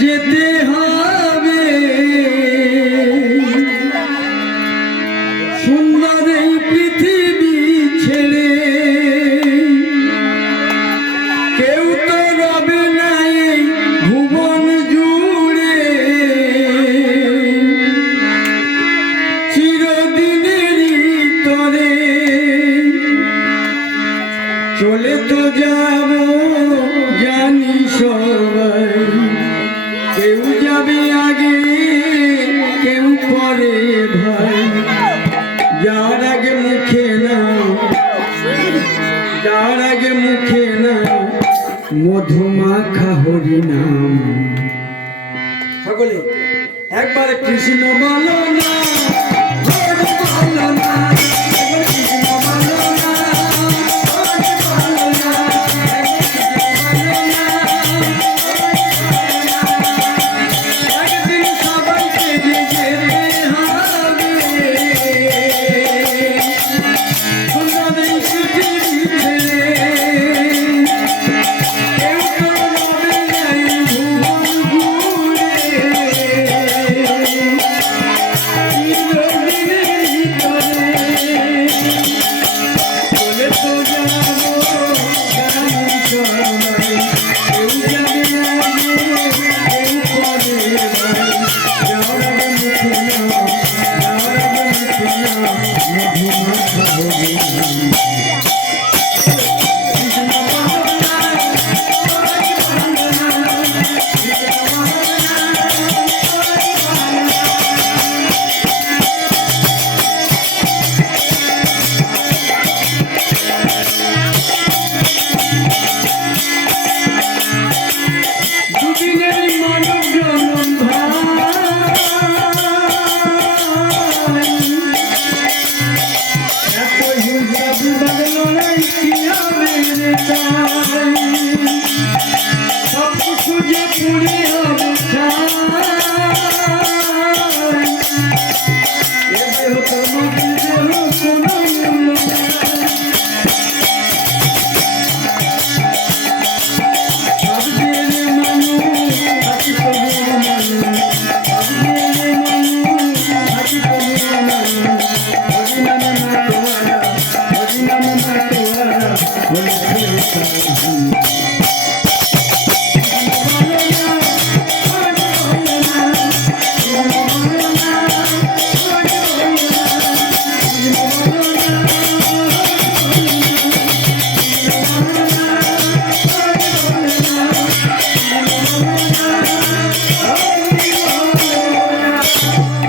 যেতে হবে সুন্দর এই পৃথিবী ছেড়ে, কেউ তো রবে না এই ভুবন জুড়ে, চিরদিনেরই তরে চলে তো যাব জানি সবাই, কেউ যাবে আগে কেউ পরে ভাই, যার আগে মুখে না যার আগে মুখে না মধুমাখা হরিনাম। সকলে একবার কৃষ্ণ বলো না, হরি বলো না, একবার কৃষ্ণ বলো না, হরি বলো না, একদিন সবাইকে যেতে হবে সুন্দর এই পৃথিবী ছেড়ে, কেউ তো রবে না এই ভুবন জুড়ে, চিরদিনেরই তরে চলে তো যাব জানি সবাই, কেউ যাবে আগে কেউ পরে ভাই, যাওয়ার আগে মুখে না মধুমাখা হরিনাম। দুদিনের মানব জনম ভাই, এত হিংসা বিবাদ লড়াই কি হবে রে তাই, সব কিছু যে পুড়ে হবে ছাই, এ দেহ তোমাদের দেহ কোনো মূল্য নাই। ভাবদের মানুষ আছি তবু মানুষ, ভাবদের মানুষ আছি তবু মানুষ, হরিনামে মাতোয়ারা হরিনামে মাতোয়ারা হলে